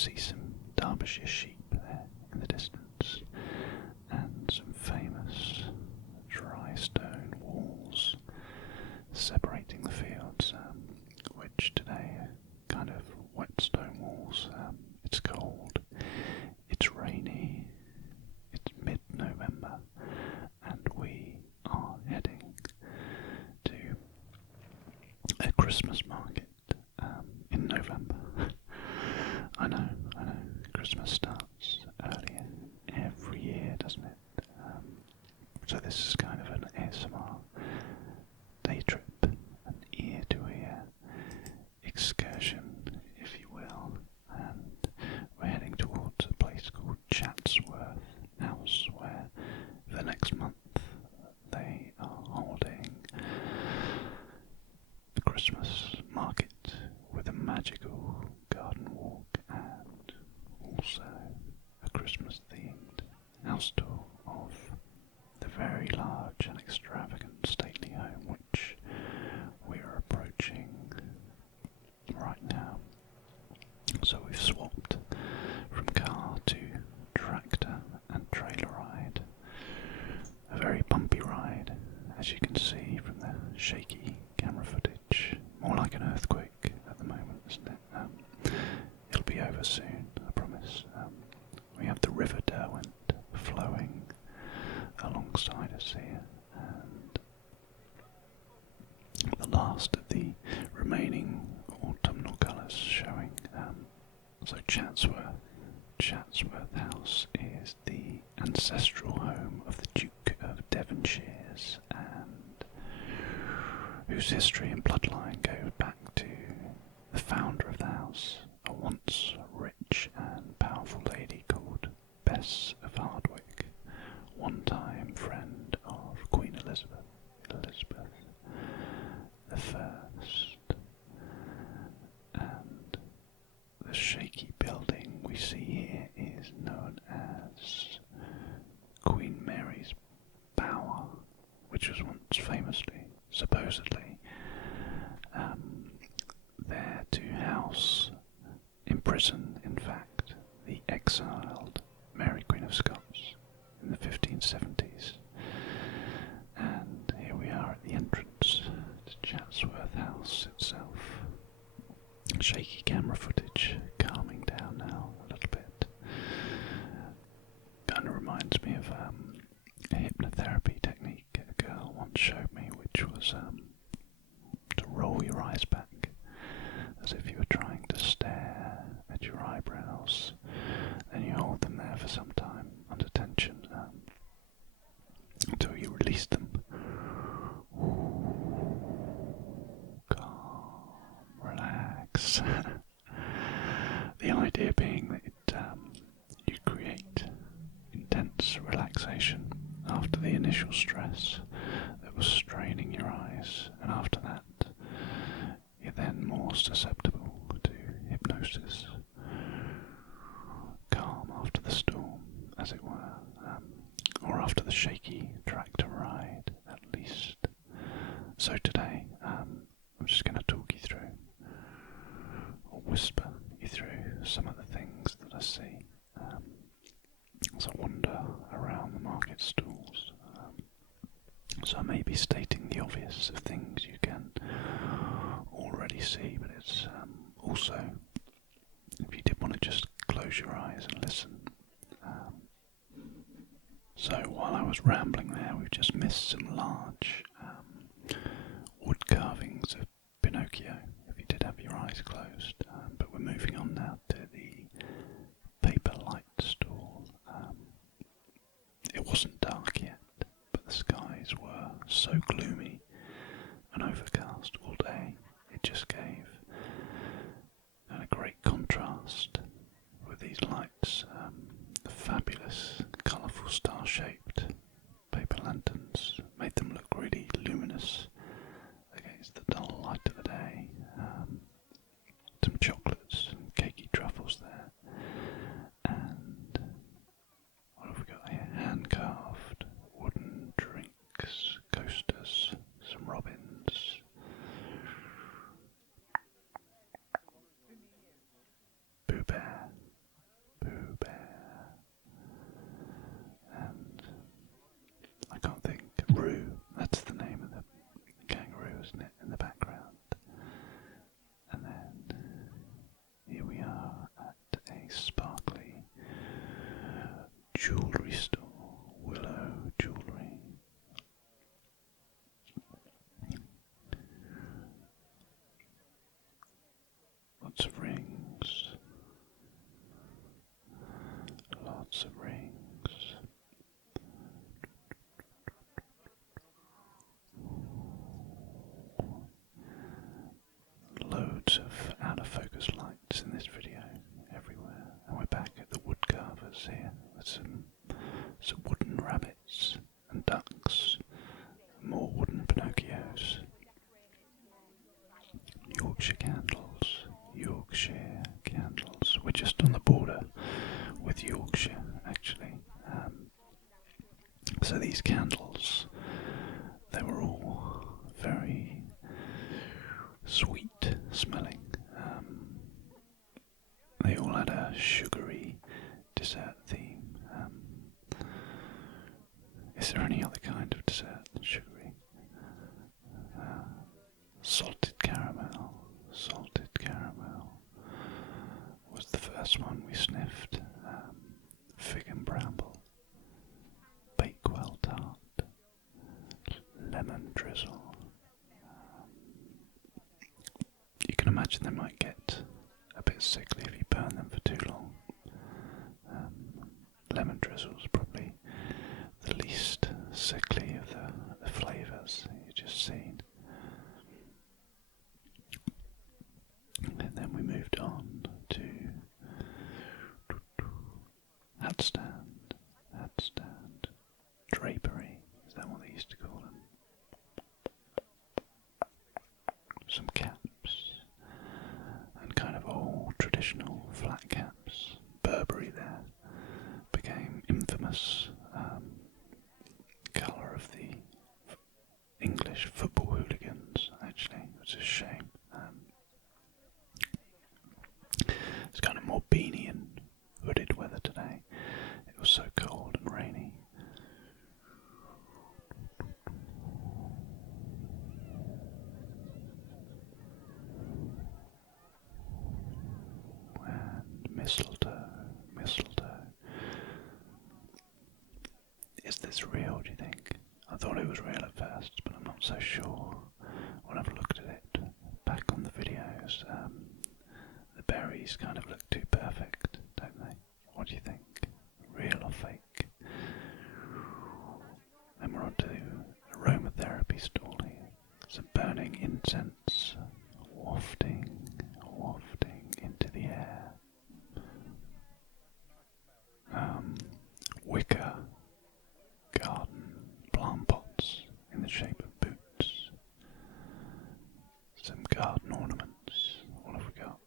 see some Derbyshire sheep there in the distance, and some famous dry stone walls separating the fields, which today are kind of wet stone walls. It's cold, it's rainy, it's mid-November, and we are heading to a Christmas market in November. I know, Christmas starts earlier every year, doesn't it? So this is kind of an ASMR day trip, an ear-to-ear excursion, if you will, and we're heading towards a place called Chatsworth House, where for the next month they are holding a Christmas market with a magical garden walk and also a Christmas themed house tour of the very large and extravagant stately home which we are approaching right now. So we've swapped from car to tractor and trailer ride. A very bumpy ride, as you can see from the shaky camera footage. More like an earthquake at the moment, isn't it? It'll be over soon, I promise. We have the River Derwent flowing alongside us here, and the last of the remaining autumnal colours showing. So Chatsworth House is the ancestral home of the Duke of Devonshire's, and whose history and bloodline go back to the founder of the house, a once rich and powerful lady called Bess of Hardwick, one-time friend of Queen Elizabeth the First. And the shaky building we see here is known as Queen Mary's Bower, which was once famously, supposedly, there to house, imprison, in fact, the exiled Mary Queen of Scots in the 1570s. And here we are at the entrance to Chatsworth House itself. Shaky camera footage, calming down now a little bit. Kind of reminds me of a hypnotherapy technique a girl once showed me, which was to roll your eyes back as if you were trying to stare at your eyebrows. Then you hold them there for some time under tension until you release them. Calm, relax. The idea being that you create intense relaxation after the initial stress that was straining your eyes, and after that you're then more susceptible to hypnosis. Calm after the storm, as it were, or after the shaky tractor ride, at least. So today, I'm just going to talk you through, or whisper you through, some of the things that I see as I wander around the market stalls. So I may be stating the obvious of things you can already see, but it's also, if you did want to just close your eyes and listen. So while I was rambling there, we've just missed some large wood carvings of Pinocchio, if you did have your eyes closed. But we're moving on now to the paper light stall. It wasn't dark yet, but the skies were so gloomy and overcast all day, it just gave a great contrast with these lights. The fabulous, colourful star-shaped paper lanterns made them look really luminous against the dull light of the day. Some chocolates and cakey truffles there, and what have we got here? Hand-carved wooden drinks, coasters, some robins. Boo Bear, jewellery store, Willow Jewellery. Lots of rings. Lots of rings. Loads of out of focus lights in this video everywhere. And we're back at the wood carvers here with some wooden rabbits and ducks, and more wooden Pinocchios. Yorkshire candles, Yorkshire candles. We're just on the border with Yorkshire, actually. So these candles, they were all very sweet smelling. They all had a sugary dessert theme. Is there any other kind of dessert than sugary? Salted caramel. Salted caramel was the first one we sniffed. Fig and bramble. Bakewell tart. Lemon drizzle. You can imagine they might get a bit sickly if you burn them for too long. Lemon drizzle is probably the least sickly of the flavours you've just seen. And then we moved on to hat stand, drapery, is that what they used to call them? Some caps, and kind of old traditional flat caps. Burberry there became infamous colour of the English football hooligans, actually, which is a shame. It's kind of more beanie and hooded weather today. It was so cold and rainy. And mistletoe. Is this real, do you think? I thought it was real at first, but I'm not so sure when I've looked at it back on the videos. The berries kind of look too perfect, don't they? What do you think? Real or fake? And we're on to the aromatherapy stall here. Some burning incense wafting into the air. Wicker garden plant pots in the shape of boots. Some garden ornaments. What have we got?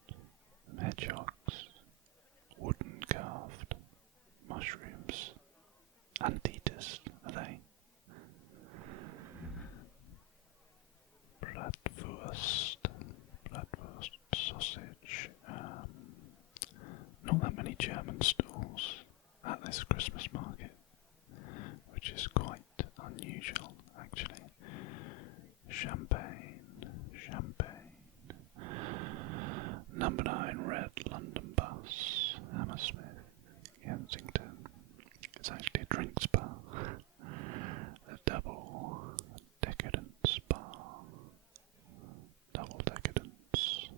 Some hedgehogs. Wooden carved mushrooms. Anteaters, are they? Bratwurst sausage. Not that many German stalls at this Christmas market, which is quite unusual, actually. Champagne. Number 9 Red London Bus, Hammersmith, Kensington. It's actually a drinks bar. The Double Decadence Bar. Double Decadence.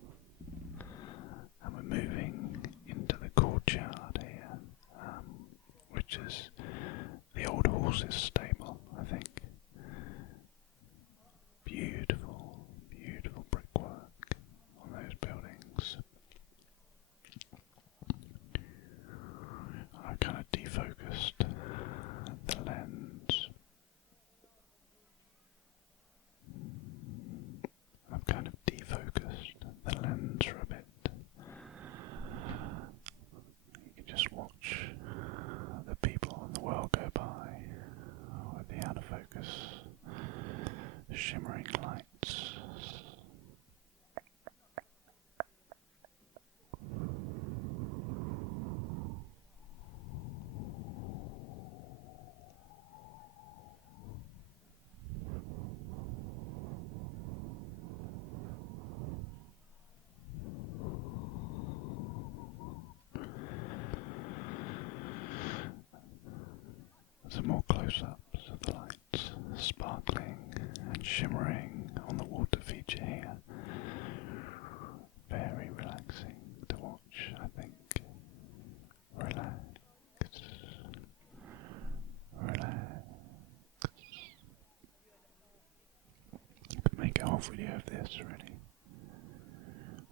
And we're moving into the courtyard here, which is the old horses stable, I think. Beautiful brickwork on those buildings. I kind of defocused the lens. I've kind of defocused the lens for a bit. You can just watch the people in the world go by with the out of focus shimmering lights. some more close-ups of the lights sparkling and shimmering on the water feature here. Very relaxing to watch, I think. Relax. Relax. I could make a whole video of this really.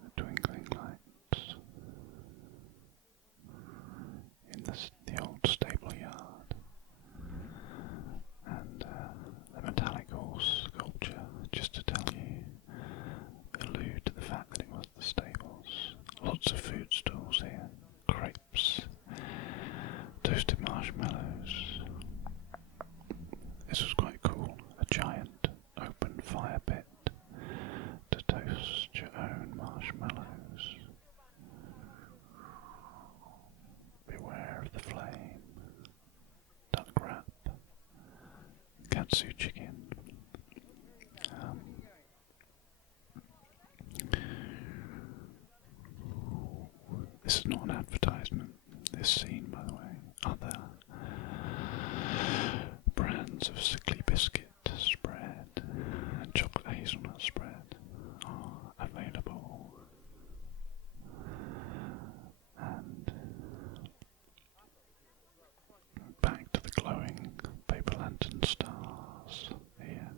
The twinkling lights in the old stable yard, and the metallic horse sculpture, just to tell you, allude to the fact that it was the stables. Lots of food stalls here, crepes, toasted marshmallows. This was quite cool, a giant open fire pit to toast your own marshmallows. Beware of the flame, duck wrap, katsu chicken. This is not an advertisement, this scene by the way. Other brands of sickly biscuit spread and chocolate hazelnut spread are available. And back to the glowing paper lantern stars here,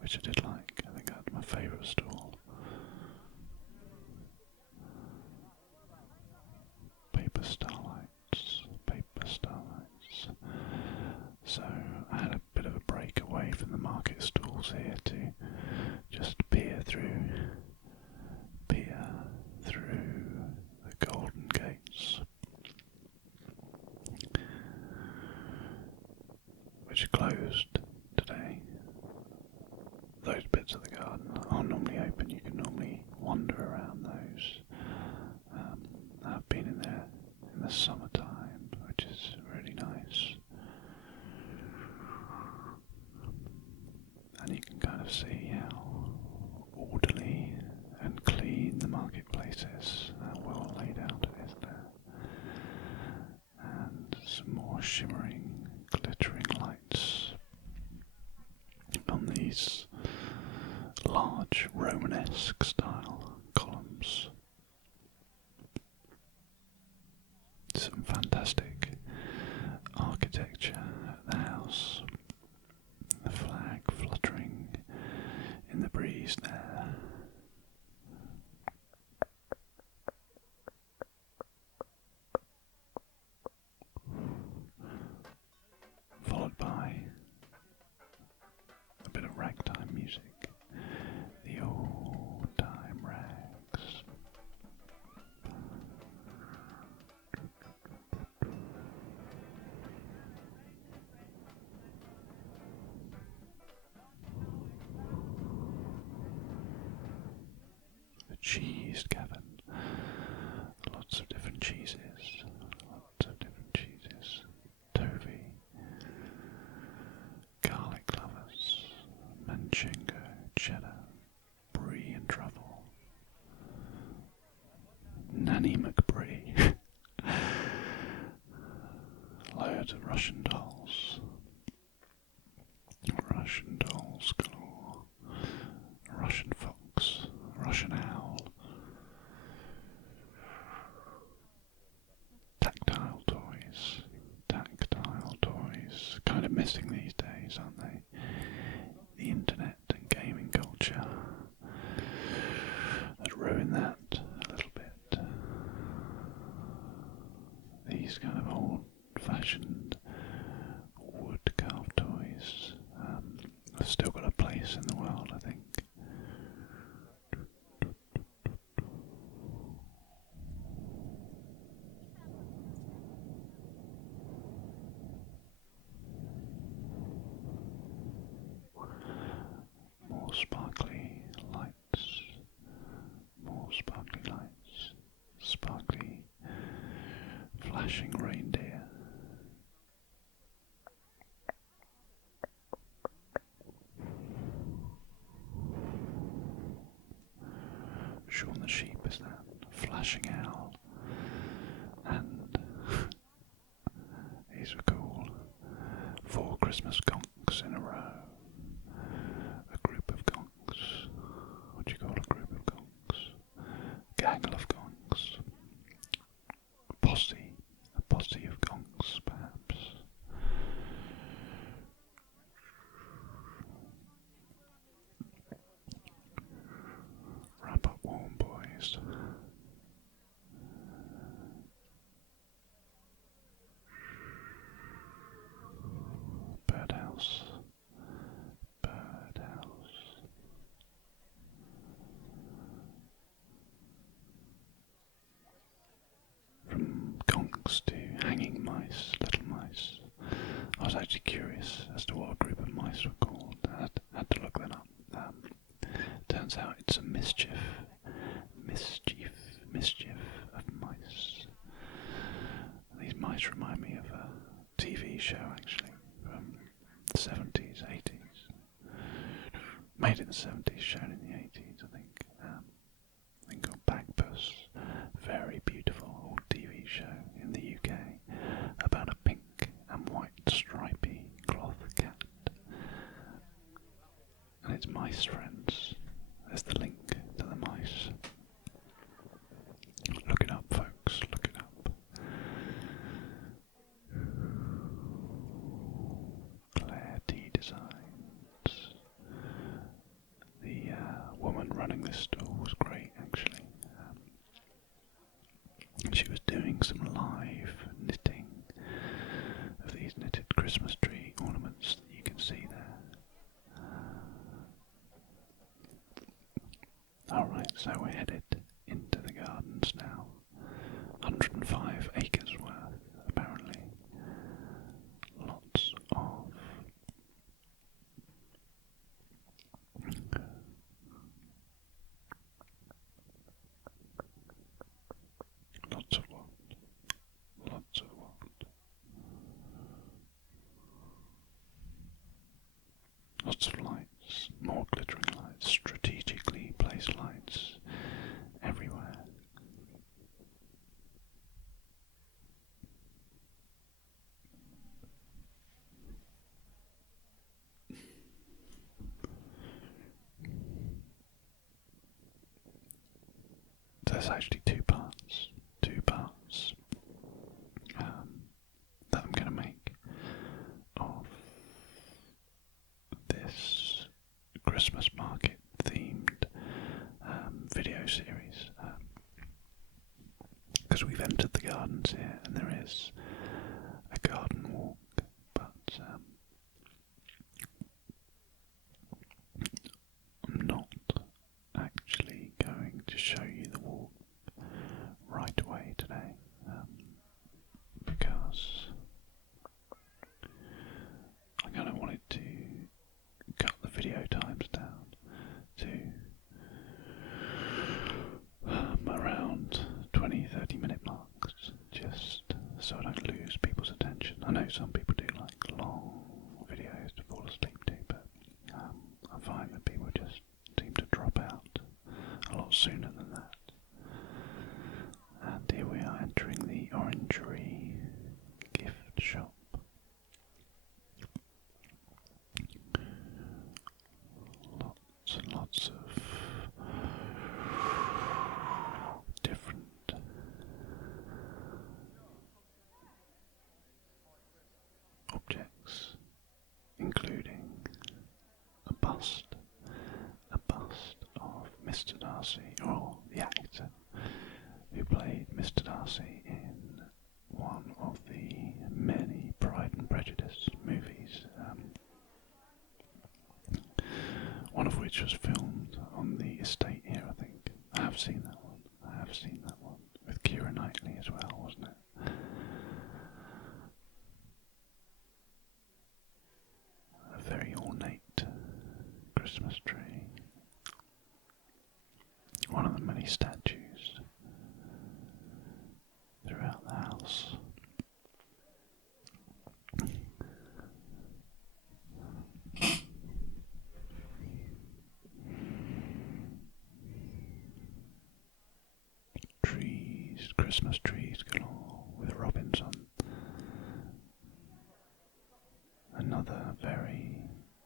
which I did like. I think that's my favourite stall. Paper starlights, paper starlights. So I had a bit of a break away from the market stalls here to just peer through the golden gates, which are closed today. Those bits of the garden are normally open. You can normally wander around those. I've been in there in the summertime, which is really nice. And you can kind of see how orderly and clean the marketplace is, how well laid out it is there. And some more shimmering, glittering lights on these large Romanesque style columns. Some fantastic architecture at the house. The flag fluttering in the breeze there. Followed by a bit of ragtime music. The old time rags. The cheese cabin. Lots of different cheeses. Toffee, garlic clovers, manchego, cheddar, brie and truffle. Nanny McBrie. Loads of Russian dolls. Russian dolls galore. Russian fox. Russian owl. Tactile toys. Kind of missing these days, aren't they? The internet and gaming culture has ruined that a little bit. These kind of old-fashioned wood-carved toys have still got a place in the world, I think. Sparkly flashing reindeer. Shaun the sheep is that, flashing owl, and 4 Christmas gonks in a row. A group of gonks. What do you call a group of gonks? Gaggle of gonks. A posse of gonks, perhaps. Wrap up warm, boys. Birdhouse. From gonks to hanging mice, little mice. I was actually curious as to what a group of mice were called. I had to look that up. Turns out it's a mischief of mice. These mice remind me of a TV show actually from the 70s, 80s. Made in the 70s, shown in the 80s, I think. I think called Bagpuss. Very beautiful old TV show in the UK about a pink and white stripy cloth cat and its mice friends. There's the link to the mice. Look it up, folks, look it up. Claire T Designs. The woman running this store was great, actually. She was doing some live knitting of these knitted Christmas tree ornaments that you can see there. Alright, so we're headed into the gardens now. 105 acres worth, apparently. Lots of what? Lots of what? Lots of lights, more glittering lights, strategically placed lights everywhere. There's actually two parts that I'm going to make of this Christmas market themed video series, because we've entered the gardens here and there is a garden walk, but I'm not actually going to show you the walk right away today, because I kind of wanted to cut the video times down to around 20-30 minute marks, just so I don't lose people's attention. I know some people do like long videos to fall asleep to, but I find that people just seem to drop out a lot sooner than that. And here we are entering the Orangery gift shop. Lots and lots of different objects, including a bust of Mr. Darcy, or the actor who played Mr. Darcy in one of the many Pride and Prejudice movies, one of which was filmed on the estate here, I think. I have seen that one, with Keira Knightley as well, wasn't it? A very ornate Christmas tree. One of the many statues throughout the house. Trees, Christmas trees galore with robins on. And another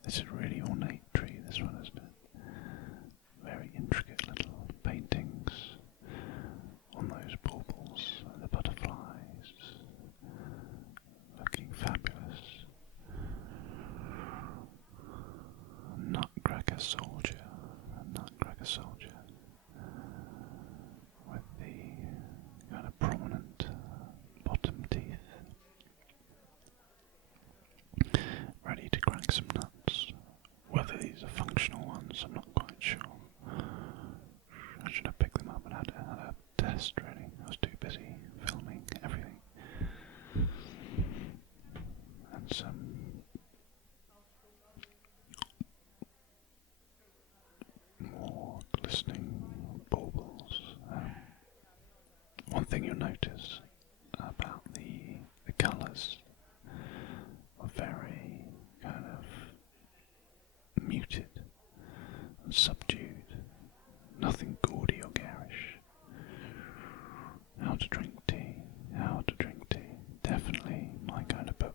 this is a really ornate tree, this one, isn't it? Very intricate little paintings on those baubles and the butterflies, looking fabulous. Nutcracker soldier, with the kind of prominent bottom teeth, ready to crack some nuts. Whether these are functional ones, I'm not quite sure. I should have picked them up and had a test, really. I was too busy filming everything. And some more glistening baubles. One thing you'll notice about the colours are very kind of muted and subdued. Nothing gaudy or garish. How to drink tea. Definitely my kind of book.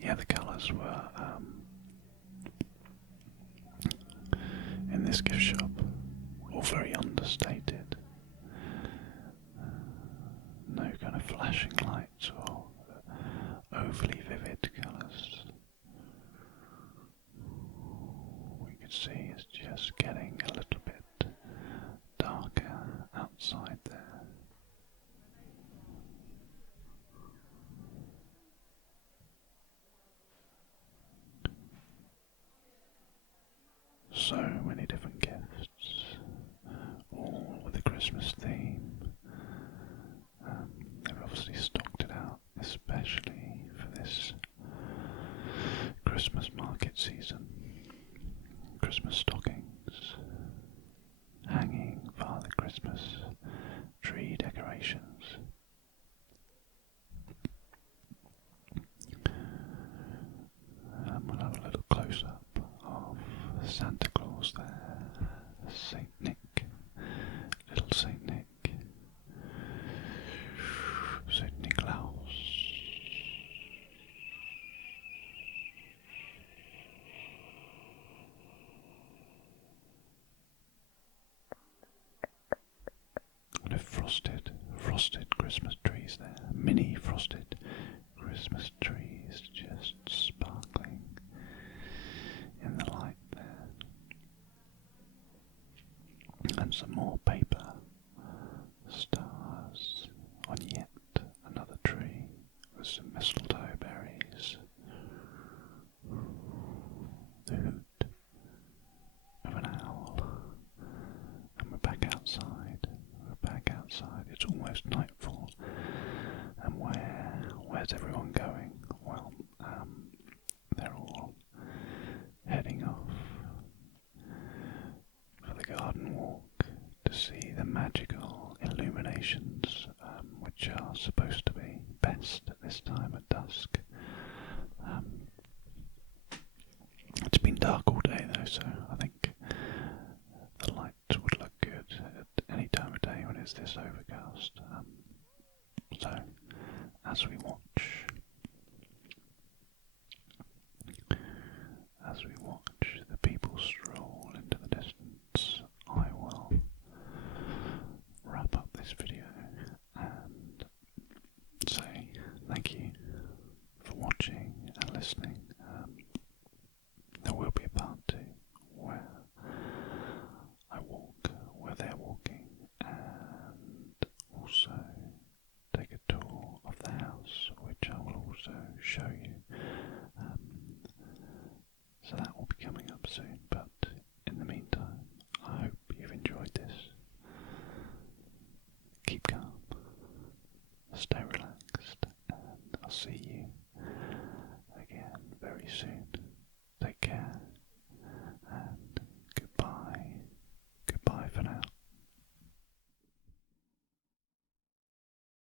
Yeah, the colours were in this gift shop all very understated. No kind of flashing lights or overly vivid colours. We can see it's just getting a little bit darker outside there. So many different gifts, all with a Christmas theme. They've obviously stocked it out, especially for this Christmas market season. Christmas stockings, hanging Father Christmas tree decorations. We'll have a little close-up of Santa Claus there, Saint Nick, little Saint Nick, Saint Niklaus. And frosted Christmas trees there, mini frosted Christmas trees just sparkling in the light there. And some more paper stars on yet another tree with some mistletoe berries. The hoot of an owl. And we're back outside. It's almost nightfall. And where's everyone going? Well, they're all heading off for the garden walk to see the magical illuminations, which are supposed to be best at this time at dusk. It's been dark all day though, so I think the lights would look good at any time of day when it's this overcast. So, as we watch the people stroll into the distance, I will wrap up this video and say thank you for watching and listening. There will be a part 2 where I walk where they're walking and also take a tour of the house, which I will also show you. So that will be coming up soon, but in the meantime, I hope you've enjoyed this. Keep calm, stay relaxed.